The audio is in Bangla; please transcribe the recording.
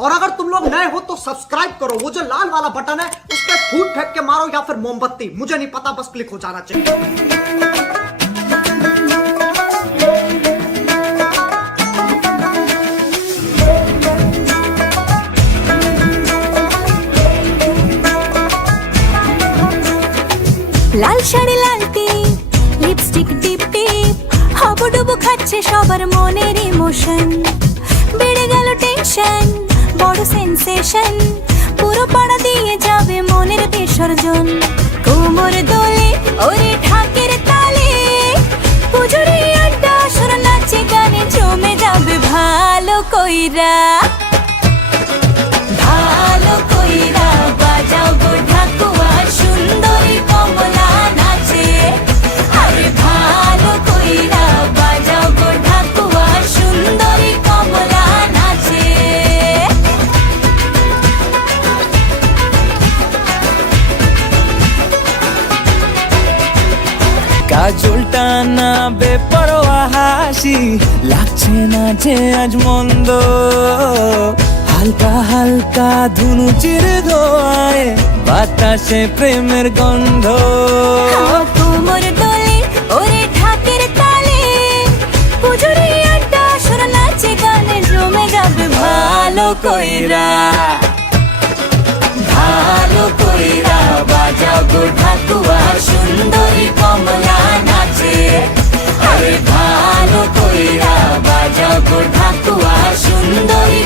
और अगर तुम लोग नए हो तो सब्सक्राइब करो, वो जो लाल वाला बटन है उस पर फूट फेंक के मारो या फिर मोमबत्ती, मुझे नहीं पता, बस क्लिक हो जाना चाहिए। লাল শাড়ি লাল টিপ লিপস্টিক টিপ টিপ হাবুডুবু খাচ্ছে সবার মনের ইমোশন, বেড়ে গেল টেনশন বড় সেন্সেশন, পুরো পাড়া দিয়ে যাবে মনের বিসর্জন। কোমর দোলে ওরে ঢাকের তালে পুজোরে আড্ডা সুর নাচে গানে জমে যাবে ভালো কইরা, ভালো কইরা বাজাও গো ঢাকুয়া সুন্দরী কমলা নাচে, আরে ভালো কইরা বাজাও গো ঢাকুয়া সুন্দরী কমলা নাচে। কাজলটা না বেপরোয়া হাসি লাগছে না যে আজ মন্দ, হালকা হালকা ধুনুচির ধোয়ায় বাতাসে প্রেমের গন্ধ। কোমর দোলে ওরে ঢাকের তালে পুজোরে আড্ডা সুর নাচে গানে জমে যাবে ভালো কইরা, ভালো কইরা বাজাও গো ঢাকুয়া সুন্দরী কমলা নাচে, আরে ভালো কইরা বাজাও গো ঢাকুয়া সুন্দরী